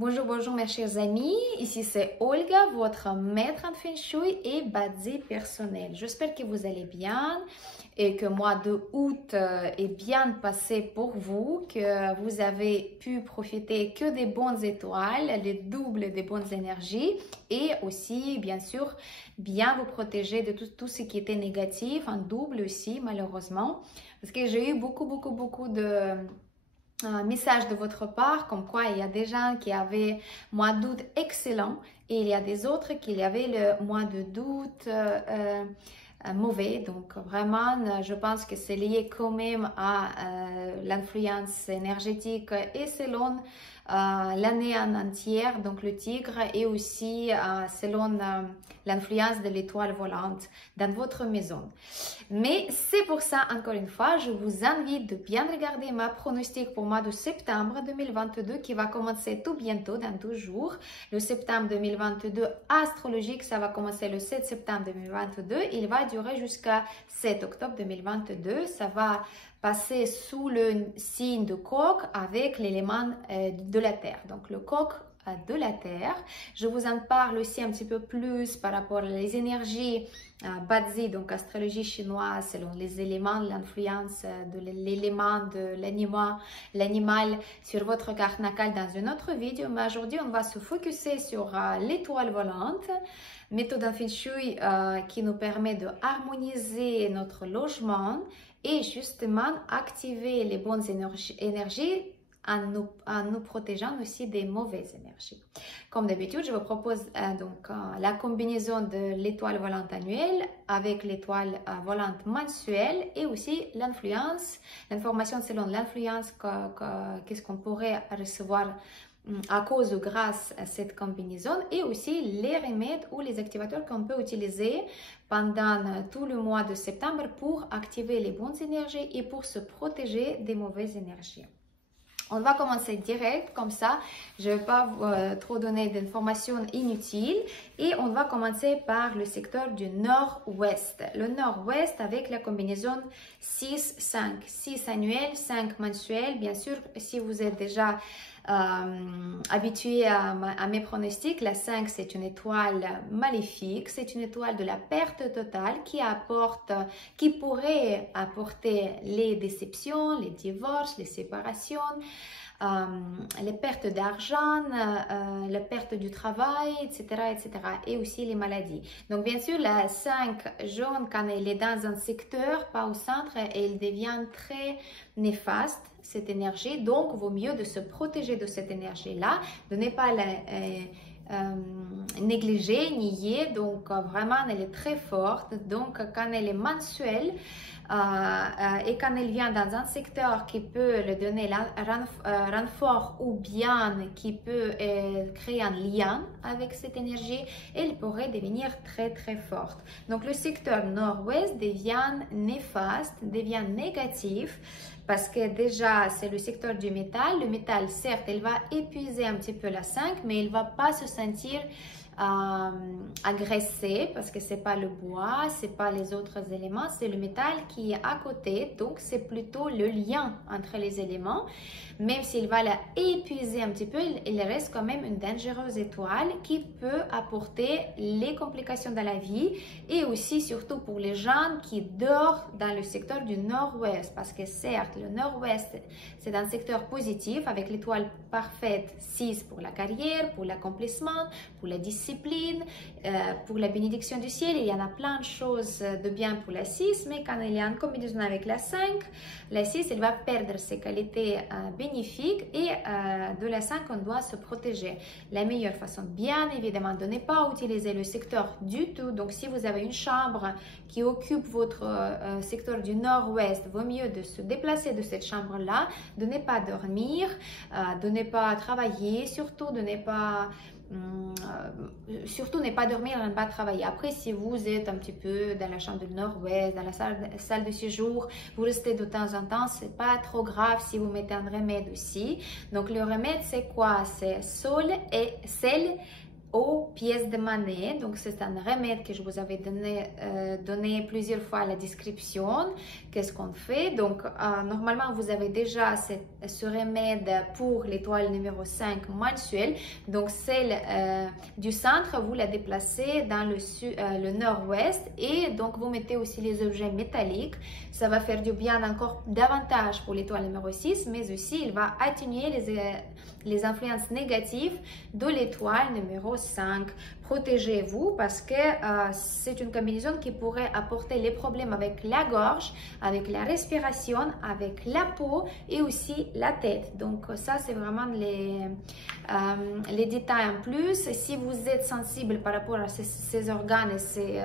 Bonjour, bonjour mes chers amis, ici c'est Olga, votre maître en Feng Shui et Bazi personnel. J'espère que vous allez bien et que le mois de août est bien passé pour vous, que vous avez pu profiter que des bonnes étoiles, le double des bonnes énergies et aussi bien sûr bien vous protéger de tout ce qui était négatif, en double aussi malheureusement, parce que j'ai eu beaucoup de un message de votre part comme quoi il y a des gens qui avaient mois d'août excellent et il y a des autres qui avaient le mois d'août mauvais. Donc vraiment, je pense que c'est lié quand même à l'influence énergétique et selon l'année en entière, donc le tigre, et aussi selon l'influence de l'étoile volante dans votre maison. Mais c'est pour ça, encore une fois, je vous invite de bien regarder ma pronostic pour le mois de septembre 2022 qui va commencer tout bientôt, dans 12 jours. Le septembre 2022 astrologique, ça va commencer le 7 septembre 2022. Il va durer jusqu'à 7 octobre 2022. Ça va passer sous le signe de coq avec l'élément de la terre. Donc le coq de la terre. Je vous en parle aussi un petit peu plus par rapport aux énergies Bazi, donc astrologie chinoise, selon les éléments, l'influence de l'élément de l'animal sur votre carte natale dans une autre vidéo. Mais aujourd'hui, on va se focuser sur l'étoile volante, méthode en Feng Shui qui nous permet de harmoniser notre logement et justement activer les bonnes énergies en nous protégeant aussi des mauvaises énergies. Comme d'habitude, je vous propose la combinaison de l'étoile volante annuelle avec l'étoile volante mensuelle et aussi l'information selon l'influence qu'est-ce qu'on pourrait recevoir à cause ou grâce à cette combinaison et aussi les remèdes ou les activateurs qu'on peut utiliser pendant tout le mois de septembre pour activer les bonnes énergies et pour se protéger des mauvaises énergies. On va commencer direct, comme ça, je ne vais pas trop donner d'informations inutiles. Et on va commencer par le secteur du nord-ouest. Le nord-ouest avec la combinaison 6-5. 6 annuels, 5 mensuels. Bien sûr, si vous êtes déjà habitué à mes pronostics, la 5 c'est une étoile maléfique, c'est une étoile de la perte totale qui pourrait apporter les déceptions, les divorces, les séparations, les pertes d'argent, la perte du travail, etc., etc. et aussi les maladies. Donc bien sûr la 5 jaune, quand elle est dans un secteur, pas au centre, elle devient très néfaste, cette énergie, donc vaut mieux de se protéger de cette énergie-là, de ne pas la négliger, nier, donc vraiment elle est très forte, donc quand elle est mensuelle, et quand elle vient dans un secteur qui peut le donner renfort ou bien qui peut créer un lien avec cette énergie, elle pourrait devenir très forte. Donc le secteur nord-ouest devient néfaste, devient négatif parce que déjà c'est le secteur du métal. Le métal, certes, elle va épuiser un petit peu la 5, mais elle ne va pas se sentir agressé parce que c'est pas le bois, c'est pas les autres éléments, c'est le métal qui est à côté, donc c'est plutôt le lien entre les éléments. Même s'il va la épuiser un petit peu, il reste quand même une dangereuse étoile qui peut apporter les complications dans la vie et aussi surtout pour les gens qui dorment dans le secteur du nord-ouest, parce que certes le nord-ouest c'est un secteur positif avec l'étoile parfaite 6 pour la carrière, pour l'accomplissement, pour la discipline, pour la bénédiction du ciel. Il y en a plein de choses de bien pour la 6, mais quand il y a une combinaison avec la 5, la 6 elle va perdre ses qualités bénéfiques et de la 5 on doit se protéger. La meilleure façon bien évidemment de ne pas utiliser le secteur du tout, donc si vous avez une chambre qui occupe votre secteur du nord-ouest, vaut mieux de se déplacer de cette chambre là, de ne pas dormir, de ne pas travailler, surtout de ne pas dormir et ne pas travailler. Après, si vous êtes un petit peu dans la chambre du nord-ouest, dans la salle de séjour, vous restez de temps en temps, c'est pas trop grave si vous mettez un remède aussi. Donc le remède c'est quoi? C'est sel et sel aux pièces de monnaie. Donc c'est un remède que je vous avais donné plusieurs fois à la description, qu'est-ce qu'on fait? Donc, normalement, vous avez déjà ce remède pour l'étoile numéro 5 mensuelle. Donc, celle du centre, vous la déplacez dans le nord-ouest et donc vous mettez aussi les objets métalliques. Ça va faire du bien encore davantage pour l'étoile numéro 6, mais aussi il va atténuer les influences négatives de l'étoile numéro 5. Protégez-vous parce que c'est une combinaison qui pourrait apporter les problèmes avec la gorge, avec la respiration, avec la peau et aussi la tête. Donc ça, c'est vraiment les détails en plus. Si vous êtes sensible par rapport à ces organes et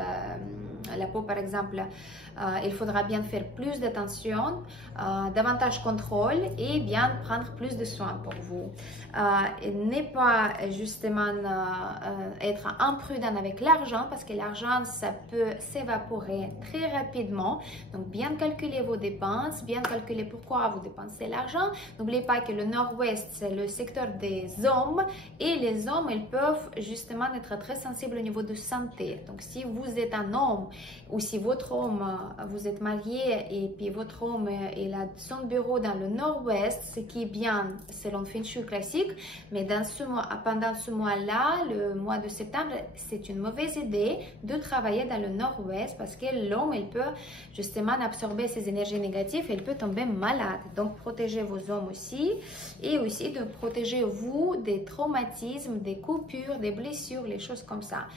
la peau par exemple, il faudra bien faire plus d'attention, davantage contrôle et bien prendre plus de soins pour vous. Ne pas justement être imprudent avec l'argent parce que l'argent ça peut s'évaporer très rapidement. Donc bien calculer vos dépenses, bien calculer pourquoi vous dépensez l'argent. N'oubliez pas que le nord-ouest c'est le secteur des hommes et les hommes ils peuvent justement être très sensibles au niveau de santé. Donc si vous êtes un homme ou si votre homme, vous êtes marié et puis votre homme il a son bureau dans le nord-ouest, ce qui est bien selon Feng Shui classique, mais pendant ce mois-là, le mois de septembre, c'est une mauvaise idée de travailler dans le nord-ouest parce que l'homme il peut justement absorber ces énergies négatives et il peut tomber malade. Donc protégez vos hommes aussi et aussi de protéger vous des traumatismes, des coupures, des blessures, les choses comme ça.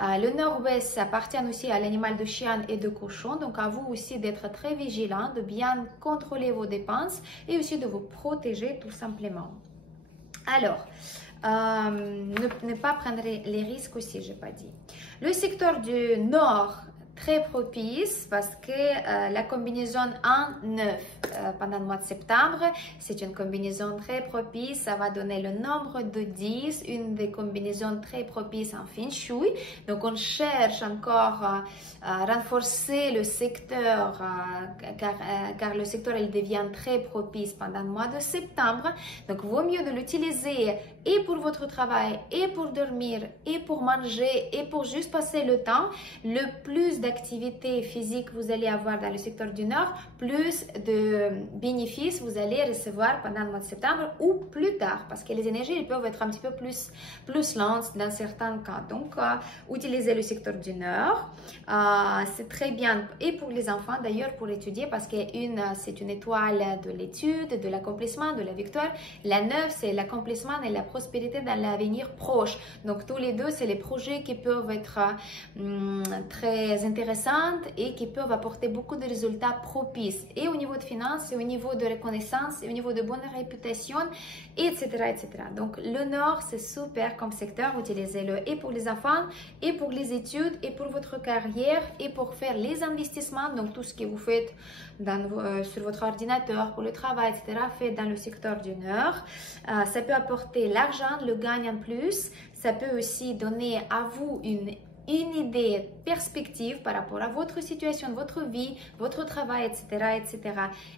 Le nord-ouest appartient aussi à l'animal de chien et de cochon, donc à vous aussi d'être très vigilant, de bien contrôler vos dépenses et aussi de vous protéger tout simplement. Alors, ne pas prendre les risques aussi, je n'ai pas dit. Le secteur du nord, très propice parce que la combinaison 1-9 pendant le mois de septembre, c'est une combinaison très propice, ça va donner le nombre de 10, une des combinaisons très propices en Feng Shui. Donc on cherche encore à renforcer le secteur car le secteur il devient très propice pendant le mois de septembre. Donc vaut mieux de l'utiliser et pour votre travail, et pour dormir, et pour manger, et pour juste passer le temps. Le plus d'activité physique vous allez avoir dans le secteur du Nord, plus de bénéfices vous allez recevoir pendant le mois de septembre ou plus tard, parce que les énergies peuvent être un petit peu plus lentes dans certains cas. Donc, utilisez le secteur du Nord. C'est très bien, et pour les enfants d'ailleurs, pour étudier, parce que c'est une étoile de l'étude, de l'accomplissement, de la victoire. La 9, c'est l'accomplissement et la prospérité dans l'avenir proche. Donc, tous les deux, c'est les projets qui peuvent être très intéressants et qui peuvent apporter beaucoup de résultats propices, et au niveau de finances, et au niveau de reconnaissance, et au niveau de bonne réputation, etc. etc. Donc, le Nord, c'est super comme secteur. Utilisez-le et pour les enfants, et pour les études, et pour votre carrière, et pour faire les investissements. Donc, tout ce que vous faites sur votre ordinateur, pour le travail, etc., faites dans le secteur du Nord. Ça peut apporter l'argent, le gain en plus. Ça peut aussi donner à vous une idée, perspective par rapport à votre situation, votre vie, votre travail, etc., etc.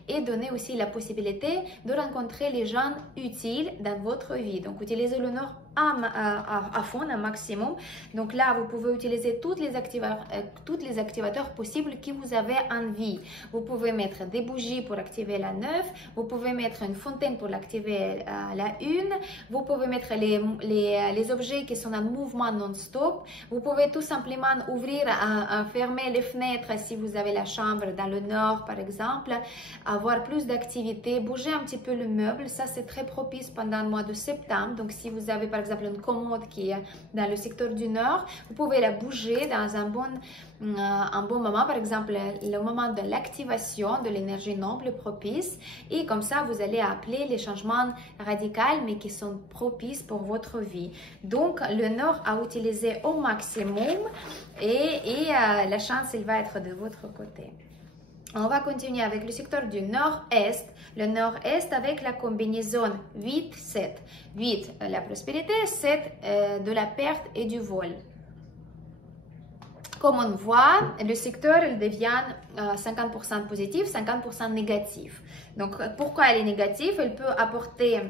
Et donner aussi la possibilité de rencontrer les gens utiles dans votre vie. Donc, utilisez le Nord à fond, un maximum. Donc là, vous pouvez utiliser tous les activateurs possibles que vous avez envie. Vous pouvez mettre des bougies pour activer la 9, vous pouvez mettre une fontaine pour l'activer la 1, vous pouvez mettre les objets qui sont en mouvement non-stop, vous pouvez tout simplement ouvrir, fermer les fenêtres si vous avez la chambre dans le nord par exemple, avoir plus d'activité, bouger un petit peu le meuble. Ça c'est très propice pendant le mois de septembre. Donc si vous avez par exemple une commode qui est dans le secteur du nord, vous pouvez la bouger dans un bon moment, par exemple le moment de l'activation de l'énergie noble propice, et comme ça vous allez appeler les changements radicaux mais qui sont propices pour votre vie. Donc le nord à utiliser au maximum, et la chance elle va être de votre côté. On va continuer avec le secteur du nord-est. Le nord-est avec la combinaison 8-7. 8, la prospérité, 7, de la perte et du vol. Comme on voit, le secteur il devient 50% positif, 50% négatif. Donc, pourquoi elle est négative? Elle peut apporter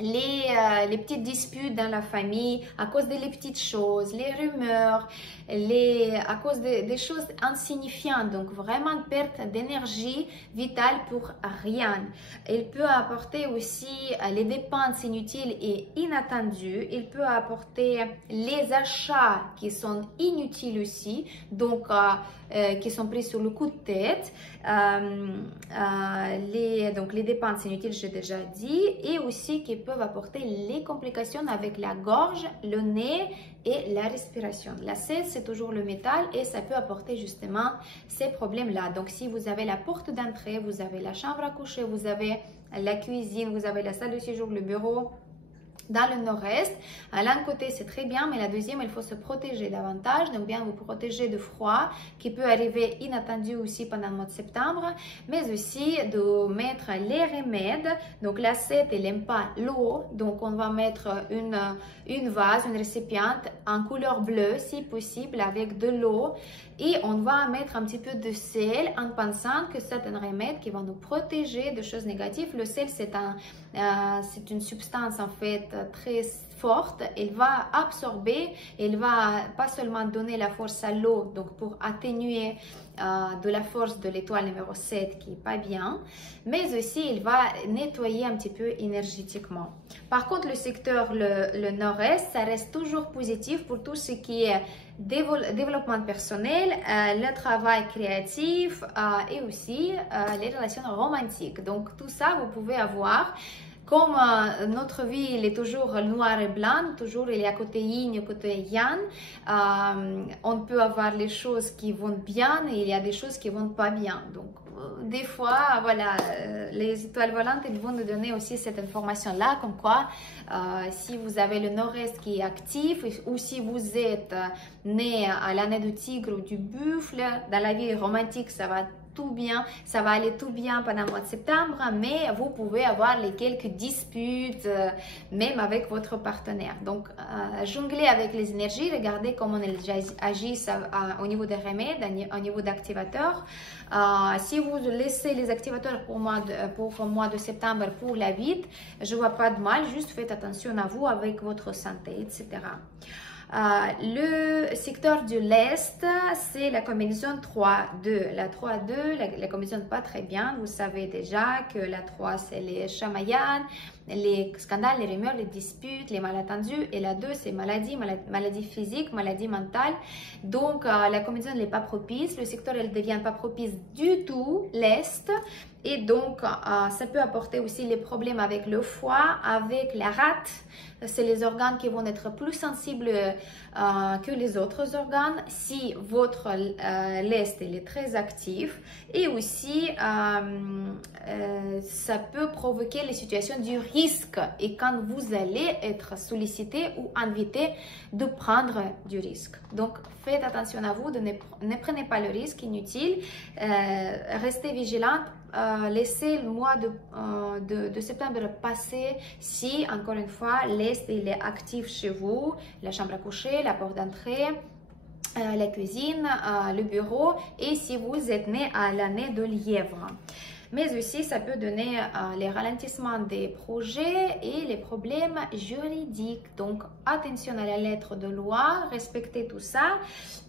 les petites disputes dans la famille à cause des petites choses, les rumeurs, à cause des choses insignifiantes, donc vraiment perte d'énergie vitale pour rien. Il peut apporter aussi les dépenses inutiles et inattendues, il peut apporter les achats qui sont inutiles aussi, donc qui sont pris sur le coup de tête, donc les dépenses inutiles, j'ai déjà dit, et aussi qui peuvent apporter les complications avec la gorge, le nez et la respiration. L'acier, c'est toujours le métal et ça peut apporter justement ces problèmes-là. Donc, si vous avez la porte d'entrée, vous avez la chambre à coucher, vous avez la cuisine, vous avez la salle de séjour, le bureau, dans le nord-est, à l'un côté c'est très bien, mais la deuxième il faut se protéger davantage, donc bien vous protéger de froid qui peut arriver inattendu aussi pendant le mois de septembre, mais aussi de mettre les remèdes. Donc l'assiette elle n'aime pas l'eau, donc on va mettre une vase, une récipiente en couleur bleue si possible avec de l'eau, et on va mettre un petit peu de sel en pensant que c'est un remède qui va nous protéger de choses négatives. Le sel c'est une substance en fait très forte, elle va absorber, elle va pas seulement donner la force à l'eau, donc pour atténuer de la force de l'étoile numéro 7 qui est pas bien, mais aussi il va nettoyer un petit peu énergétiquement. Par contre, le secteur, le nord-est, ça reste toujours positif pour tout ce qui est développement personnel, le travail créatif et aussi les relations romantiques. Donc tout ça, vous pouvez avoir. Comme notre vie il est toujours noir et blanc, toujours il y a côté yin et côté yang, on peut avoir les choses qui vont bien et il y a des choses qui vont pas bien. Donc des fois, voilà, les étoiles volantes ils vont nous donner aussi cette information-là, comme quoi si vous avez le nord-est qui est actif ou si vous êtes né à l'année du tigre ou du buffle, dans la vie romantique ça va tout bien, ça va aller tout bien pendant le mois de septembre, mais vous pouvez avoir les quelques disputes, même avec votre partenaire. Donc, jonglez avec les énergies, regardez comment elles agissent au niveau des remèdes, au niveau d'activateurs. Si vous laissez les activateurs pour le mois de septembre pour la vie, je vois pas de mal, juste faites attention à vous avec votre santé, etc. Le secteur de l'Est, c'est la combinaison 3-2. La 3-2, la combinaison pas très bien. Vous savez déjà que la 3, c'est les chamaillannes, les scandales, les rumeurs, les disputes, les malentendus. Et la 2, c'est maladie physique, maladie mentale. Donc, la combinaison n'est pas propice. Le secteur, elle ne devient pas propice du tout, l'Est. Et donc, ça peut apporter aussi les problèmes avec le foie, avec la rate. C'est les organes qui vont être plus sensibles que les autres organes si votre lest est très actif. Et aussi, ça peut provoquer les situations du risque. Et quand vous allez être sollicité ou invité de prendre du risque. Donc, faites attention à vous, ne prenez pas le risque inutile. Restez vigilante. Laissez le mois de septembre passer si, encore une fois, l'Est il est actif chez vous, la chambre à coucher, la porte d'entrée, la cuisine, le bureau, et si vous êtes né à l'année de lièvre. Mais aussi, ça peut donner les ralentissements des projets et les problèmes juridiques. Donc, attention à la lettre de loi, respectez tout ça,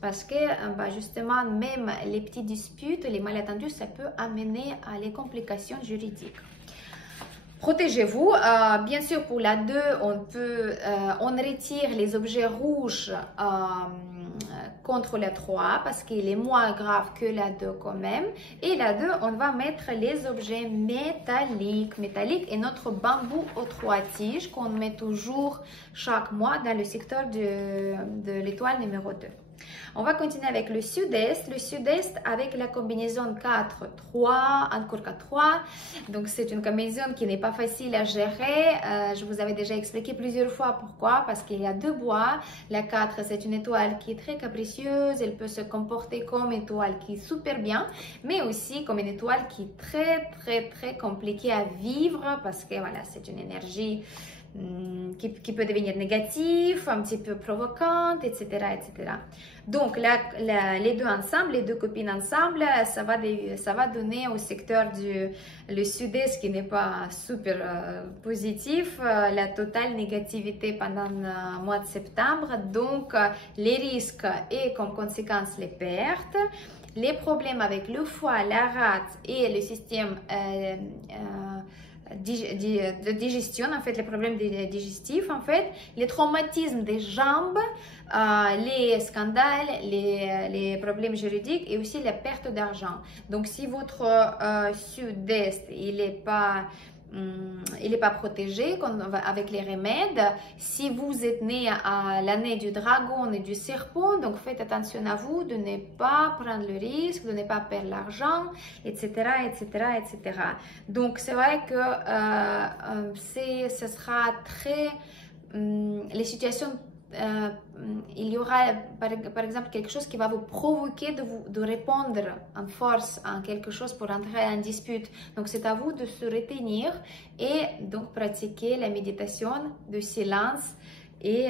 parce que justement, même les petites disputes, les malentendus, ça peut amener à les complications juridiques. Protégez-vous. Bien sûr, pour la 2, on retire les objets rouges contre la 3 parce qu'il est moins grave que la 2 quand même. Et la 2, on va mettre les objets métalliques. Métallique est notre bambou aux 3 tiges qu'on met toujours chaque mois dans le secteur de l'étoile numéro 2. On va continuer avec le sud-est. Le sud-est avec la combinaison 4-3, encore 4-3. Donc, c'est une combinaison qui n'est pas facile à gérer. Je vous avais déjà expliqué plusieurs fois pourquoi. Parce qu'il y a 2 bois. La 4, c'est une étoile qui est très capricieuse. Elle peut se comporter comme une étoile qui est super bien, mais aussi comme une étoile qui est très compliquée à vivre parce que voilà, c'est une énergie qui peut devenir négatif, un petit peu provocante, etc., etc. Donc, les deux ensemble, les deux copines ensemble, ça va donner au secteur le sud-est qui n'est pas super positif, la totale négativité pendant le mois de septembre. Donc, les risques et comme conséquence les pertes, les problèmes avec le foie, la rate et le système de digestion, en fait, les problèmes digestifs, en fait, les traumatismes des jambes, les scandales, les problèmes juridiques et aussi la perte d'argent. Donc, si votre sud-est, il n'est pas protégé avec les remèdes. Si vous êtes né à l'année du dragon et du serpent, donc faites attention à vous de ne pas prendre le risque, de ne pas perdre l'argent, etc., etc., etc. Donc c'est vrai que ce sera très... les situations... il y aura par exemple quelque chose qui va vous provoquer de répondre en force à quelque chose pour entrer en dispute. Donc c'est à vous de se retenir et donc pratiquer la méditation de silence. Et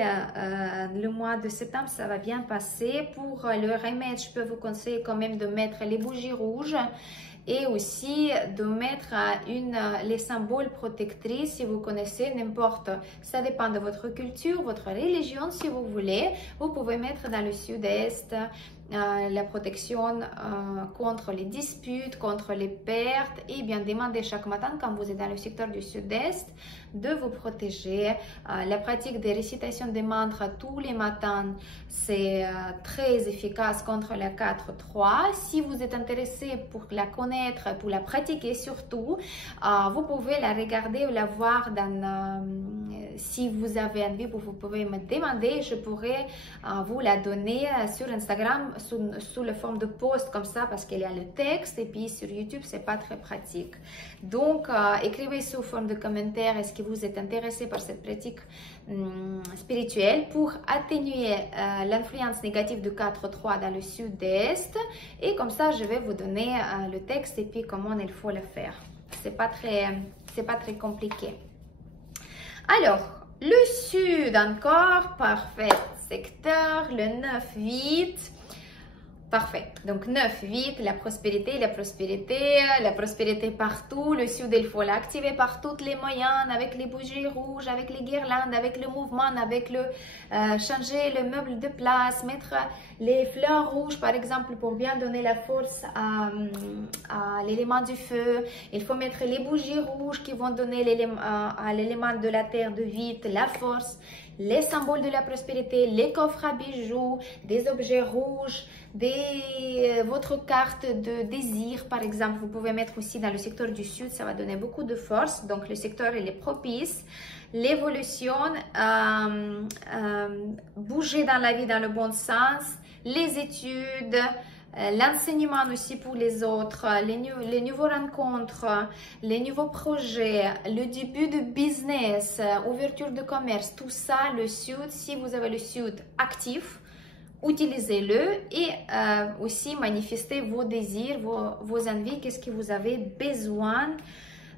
le mois de septembre, ça va bien passer. Pour le remède, je peux vous conseiller quand même de mettre les bougies rouges et aussi de mettre les symboles protectrices si vous connaissez n'importe. Ça dépend de votre culture, votre religion si vous voulez. Vous pouvez mettre dans le sud-est la protection contre les disputes, contre les pertes et bien demander chaque matin quand vous êtes dans le secteur du sud-est de vous protéger. La pratique des récitations des mantras tous les matins, c'est très efficace contre la 4-3. Si vous êtes intéressé pour la connaître, pour la pratiquer surtout, vous pouvez la regarder ou la voir si vous avez envie, vous pouvez me demander, je pourrais vous la donner sur Instagram sous la forme de post comme ça parce qu'il y a le texte et puis sur YouTube c'est pas très pratique. Donc écrivez sous forme de commentaire est-ce que vous êtes intéressé par cette pratique spirituelle pour atténuer l'influence négative du 4-3 dans le sud-est et comme ça je vais vous donner le texte et puis comment il faut le faire. C'est pas très compliqué. Alors, le sud encore, parfait. Secteur, le 9-8, parfait. Donc 9-8, la prospérité partout. Le sud, il faut l'activer par tous les moyens, avec les bougies rouges, avec les guirlandes, avec le mouvement, avec changer le meuble de place, mettre les fleurs rouges par exemple pour bien donner la force à l'élément du feu. Il faut mettre les bougies rouges qui vont donner à l'élément de la terre de vide la force, les symboles de la prospérité, les coffres à bijoux, des objets rouges, votre carte de désir par exemple. Vous pouvez mettre aussi dans le secteur du sud, ça va donner beaucoup de force. Donc le secteur il est propice. L'évolution, bouger dans la vie dans le bon sens, les études, l'enseignement aussi pour les autres, les nouveaux rencontres, les nouveaux projets, le début de business, ouverture de commerce, tout ça, le sud, si vous avez le sud actif, utilisez-le et aussi manifestez vos désirs, vos envies, qu'est-ce que vous avez besoin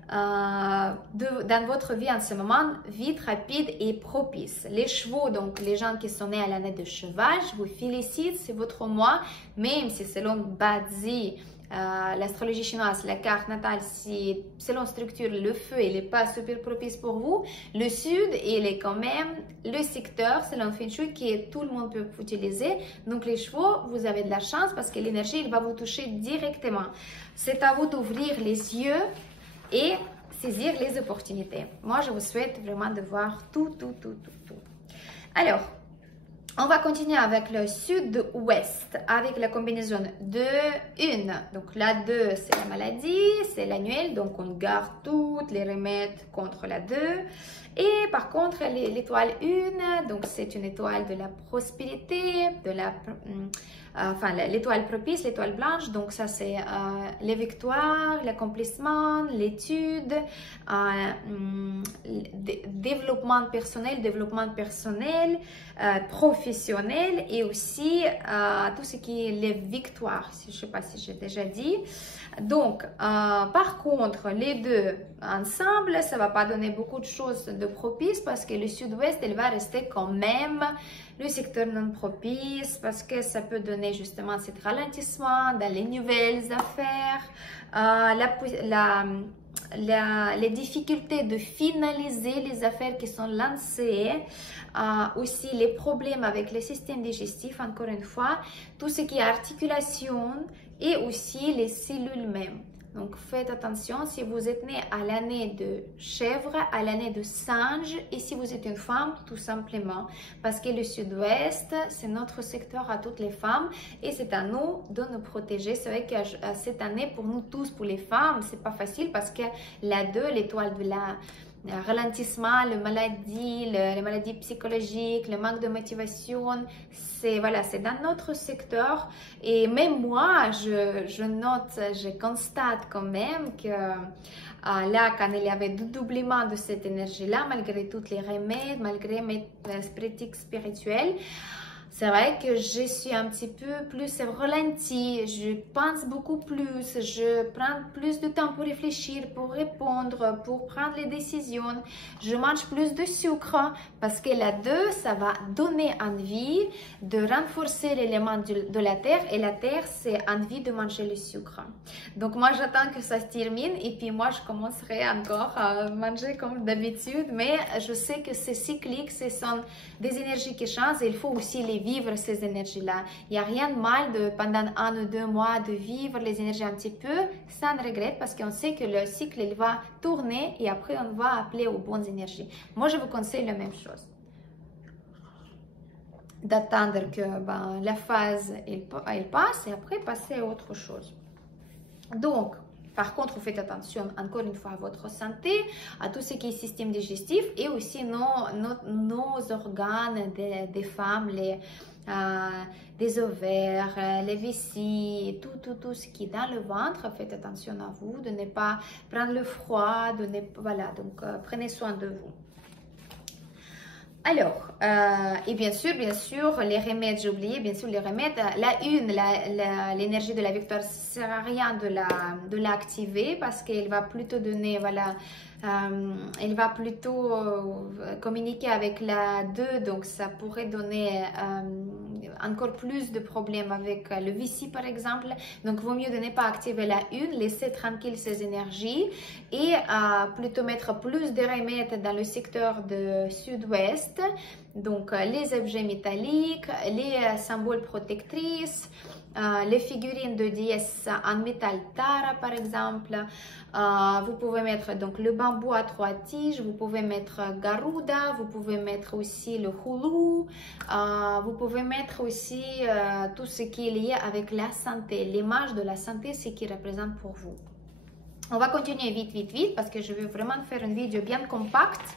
dans votre vie en ce moment, vite, rapide et propice. Les chevaux, donc les gens qui sont nés à l'année de cheval, je vous félicite, c'est votre mois, même si selon Bazi, l'astrologie chinoise, la carte natale, si selon structure, le feu, il n'est pas super propice pour vous. Le sud, il est quand même le secteur, selon Feng Shui, que tout le monde peut utiliser. Donc les chevaux, vous avez de la chance parce que l'énergie, il va vous toucher directement. C'est à vous d'ouvrir les yeux et saisir les opportunités. Moi, je vous souhaite vraiment de voir tout. Alors, on va continuer avec le sud-ouest, avec la combinaison 2-1. Donc, la 2, c'est la maladie, c'est l'annuel, donc on garde toutes les remèdes contre la 2. Et par contre, l'étoile 1, donc c'est une étoile de la prospérité, de la enfin l'étoile propice, l'étoile blanche, donc ça c'est les victoires, l'accomplissement, l'étude, développement personnel, professionnel et aussi tout ce qui est les victoires, je ne sais pas si j'ai déjà dit. Donc, par contre, les deux ensemble, ça ne va pas donner beaucoup de choses de propice parce que le sud-ouest, elle va rester quand même le secteur non propice parce que ça peut donner justement ce ralentissement dans les nouvelles affaires, les difficultés de finaliser les affaires qui sont lancées, aussi les problèmes avec le système digestif, encore une fois, tout ce qui est articulation et aussi les cellules même. Donc faites attention si vous êtes né à l'année de chèvre, à l'année de singe et si vous êtes une femme, tout simplement. Parce que le sud-ouest, c'est notre secteur à toutes les femmes et c'est à nous de nous protéger. C'est vrai que cette année, pour nous tous, pour les femmes, c'est pas facile parce que la 2, l'étoile de la ralentissement, les maladies psychologiques, le manque de motivation, c'est voilà, c'est dans notre secteur. Et même moi, je note, je constate quand même que là, quand il y avait du doublement de cette énergie-là, malgré tous les remèdes, malgré mes pratiques spirituelles, c'est vrai que je suis un petit peu plus ralentie, je pense beaucoup plus, je prends plus de temps pour réfléchir, pour répondre, pour prendre les décisions. Je mange plus de sucre parce que la 2, ça va donner envie de renforcer l'élément de la terre et la terre, c'est envie de manger le sucre. Donc moi, j'attends que ça se termine et puis moi, je commencerai encore à manger comme d'habitude, mais je sais que c'est cyclique, ce sont des énergies qui changent et il faut aussi les vivre ces énergies-là. Il n'y a rien de mal pendant 1 ou 2 mois de vivre les énergies un petit peu sans regret parce qu'on sait que le cycle il va tourner et après on va appeler aux bonnes énergies. Moi, je vous conseille la même chose. D'attendre que la phase elle passe et après passer à autre chose. Donc, par contre, vous faites attention encore une fois à votre santé, à tout ce qui est système digestif et aussi nos organes des femmes, des ovaires, les vessies, tout ce qui est dans le ventre. Faites attention à vous, de ne pas prendre le froid, voilà, donc prenez soin de vous. Alors, et bien sûr, les remèdes, j'ai oublié, bien sûr, les remèdes. L'énergie de la victoire, ça ne sert à rien de l'activer parce qu'elle va plutôt donner, voilà, elle va plutôt communiquer avec la 2, donc ça pourrait donner encore plus de problèmes avec le Vici par exemple. Donc, il vaut mieux de ne pas activer la 1, laisser tranquille ces énergies et plutôt mettre plus de remèdes dans le secteur de sud-ouest. Donc, les objets métalliques, les symboles protectrices, les figurines de déesses en métal Tara par exemple. Vous pouvez mettre donc le bambou à 3 tiges, vous pouvez mettre Garuda, vous pouvez mettre aussi le Hulu, vous pouvez mettre aussi tout ce qui est lié avec la santé. L'image de la santé, c'est ce qui représente pour vous. On va continuer vite parce que je veux vraiment faire une vidéo bien compacte.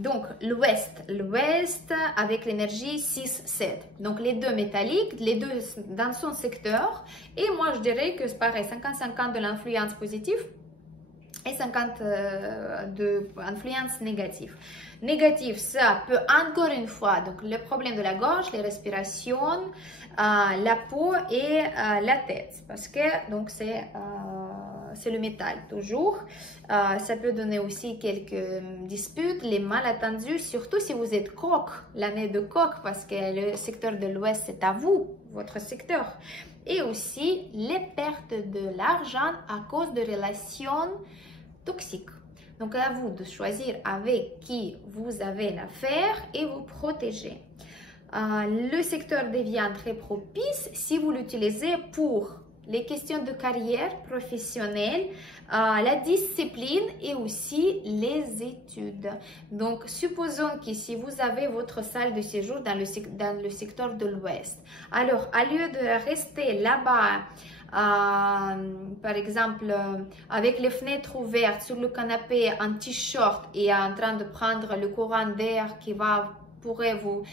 Donc l'ouest avec l'énergie 6-7, donc les deux métalliques, les deux dans son secteur, et moi je dirais que c'est pareil, 50-50 de l'influence positive et 50 de l'influence négative. Négatif, ça peut encore une fois, donc le problème de la gorge, les respirations, la peau et la tête, parce que donc c'est le métal toujours. Ça peut donner aussi quelques disputes, les malentendus, surtout si vous êtes coq, l'année de coq, parce que le secteur de l'ouest c'est à vous, votre secteur. Et aussi les pertes de l'argent à cause de relations toxiques. Donc à vous de choisir avec qui vous avez l'affaire et vous protéger. Le secteur devient très propice si vous l'utilisez pour les questions de carrière professionnelle, la discipline et aussi les études. Donc, supposons que si vous avez votre salle de séjour dans le secteur de l'Ouest, alors, au lieu de rester là-bas, par exemple, avec les fenêtres ouvertes sur le canapé en t-shirt et en train de prendre le courant d'air qui va pourrait vous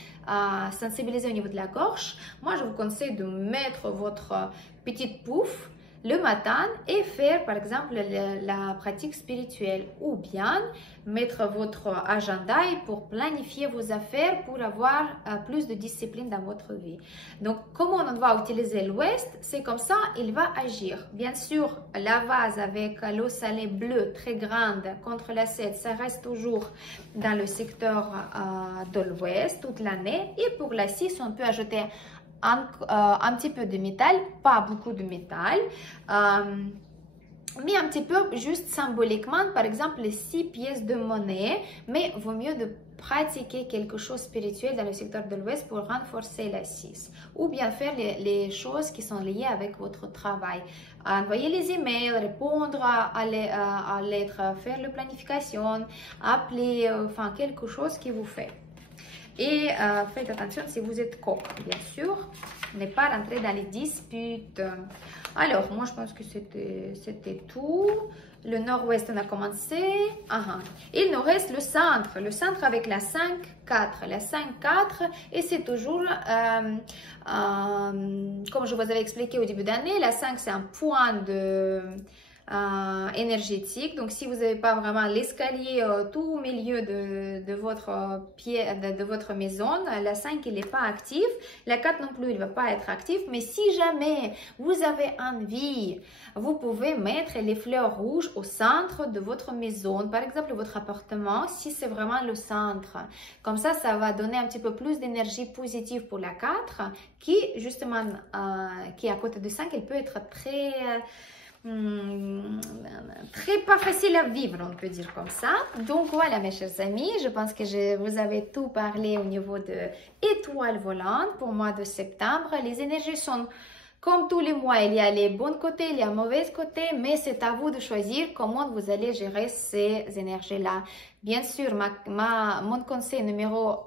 sensibiliser au niveau de la gorge, moi je vous conseille de mettre votre petite pouffe le matin et faire par exemple la pratique spirituelle, ou bien mettre votre agenda pour planifier vos affaires pour avoir plus de discipline dans votre vie. Donc comment on va utiliser l'ouest, c'est comme ça il va agir. Bien sûr, la vase avec l'eau salée bleue très grande contre la 7, ça reste toujours dans le secteur de l'ouest toute l'année, et pour la 6 on peut ajouter un petit peu de métal, pas beaucoup de métal, mais un petit peu juste symboliquement, par exemple les 6 pièces de monnaie, mais vaut mieux de pratiquer quelque chose de spirituel dans le secteur de l'Ouest pour renforcer la 6, ou bien faire les choses qui sont liées avec votre travail, envoyer les emails, répondre à lettres, faire la planification, appeler, enfin quelque chose qui vous fait. Et faites attention si vous êtes coq, bien sûr, ne pas rentrer dans les disputes. Alors, moi je pense que c'était tout. Le nord-ouest, on a commencé. Il nous reste le centre avec la 5-4. La 5-4, et c'est toujours, comme je vous avais expliqué au début d'année, la 5 c'est un point de... énergétique. Donc si vous n'avez pas vraiment l'escalier tout au milieu de votre pied, de votre maison, la 5 il n'est pas actif, la 4 non plus il ne va pas être actif, mais si jamais vous avez envie, vous pouvez mettre les fleurs rouges au centre de votre maison, par exemple votre appartement, si c'est vraiment le centre. Comme ça va donner un petit peu plus d'énergie positive pour la 4 qui justement qui est à côté de 5, elle peut être très pas facile à vivre, on peut dire comme ça. Donc voilà mes chers amis, je pense que je vous avais tout parlé au niveau de étoiles volantes pour le mois de septembre. Les énergies sont comme tous les mois, il y a les bons côtés, il y a les mauvais côtés, mais c'est à vous de choisir comment vous allez gérer ces énergies-là. Bien sûr, mon conseil numéro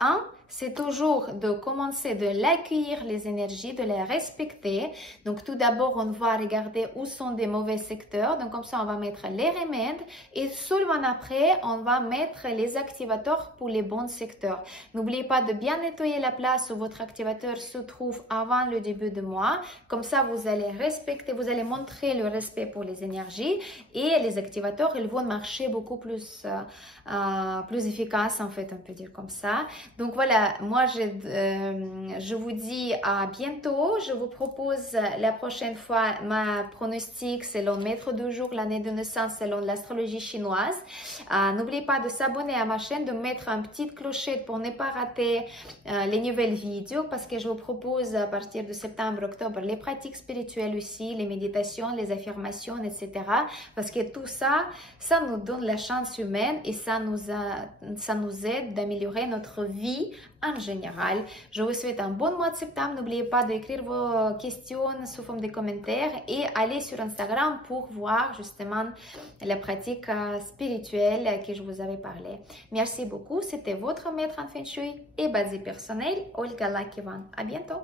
1, c'est toujours de commencer de l'accueillir les énergies, de les respecter. Donc tout d'abord, on va regarder où sont des mauvais secteurs. Donc comme ça, on va mettre les remèdes et seulement après, on va mettre les activateurs pour les bons secteurs. N'oubliez pas de bien nettoyer la place où votre activateur se trouve avant le début du mois. Comme ça, vous allez respecter, vous allez montrer le respect pour les énergies et les activateurs, ils vont marcher beaucoup plus efficace en fait, on peut dire comme ça. Donc voilà, moi je vous dis à bientôt. Je vous propose la prochaine fois ma pronostic selon maître du jour, l'année de naissance selon l'astrologie chinoise. N'oubliez pas de s'abonner à ma chaîne, de mettre un petit clochette pour ne pas rater les nouvelles vidéos, parce que je vous propose à partir de septembre-octobre les pratiques spirituelles aussi, les méditations, les affirmations, etc. Parce que tout ça, ça nous donne la chance humaine et ça nous aide d'améliorer notre vie en général. Je vous souhaite un bon mois de septembre. N'oubliez pas d'écrire vos questions sous forme de commentaires et allez sur Instagram pour voir justement la pratique spirituelle que je vous avais parlé. Merci beaucoup. C'était votre maître en Feng Shui et basé personnel, Olga Lakivan. À bientôt.